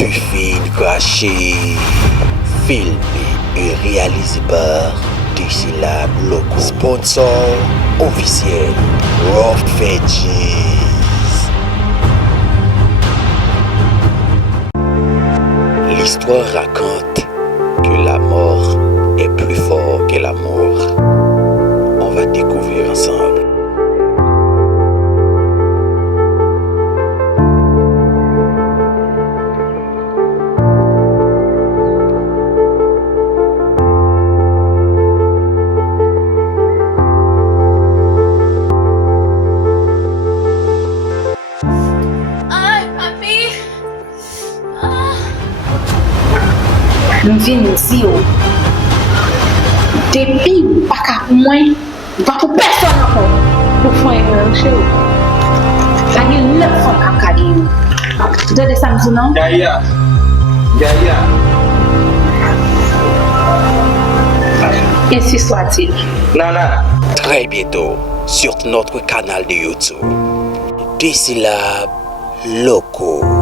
du film craché, filmé et réalisé par Décilab Loco. Sponsor officiel, Raw Veggies. L'histoire raconte que la mort est plus fort que la mort. On va découvrir ensemble. Nous venons ici, depuis pas qu'à moi, pas pour personne encore, pour faire un chez vous. Ça y est, 900 cacailles. Vous avez ça, non? Gaïa. Ainsi soit-il. Nana. Très bientôt sur notre canal de YouTube. Décilab Loco.